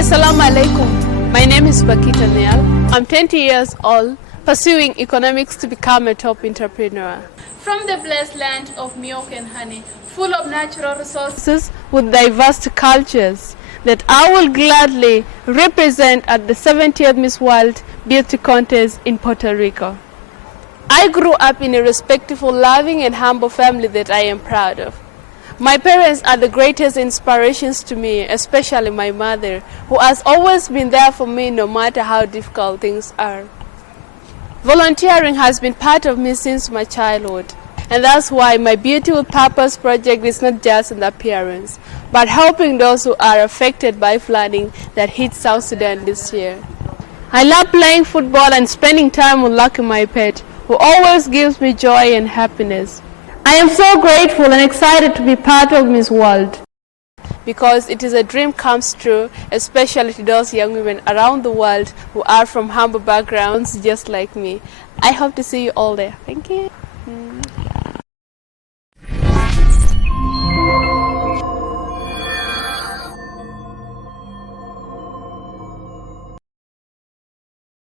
Assalamu alaikum. My name is Bakhita Nhial. I'm 20 years old, pursuing economics to become a top entrepreneur. From the blessed land of milk and honey, full of natural resources with diverse cultures, that I will gladly represent at the 70th Miss World Beauty Contest in Puerto Rico. I grew up in a respectful, loving and humble family that I am proud of. My parents are the greatest inspirations to me, especially my mother, who has always been there for me no matter how difficult things are. Volunteering has been part of me since my childhood, and that's why my Beauty with Purpose project is not just an appearance, but helping those who are affected by flooding that hit South Sudan this year. I love playing football and spending time with Lucky, my pet, who always gives me joy and happiness. I am so grateful and excited to be part of Miss World, because it is a dream comes true, especially to those young women around the world who are from humble backgrounds just like me. I hope to see you all there. Thank you.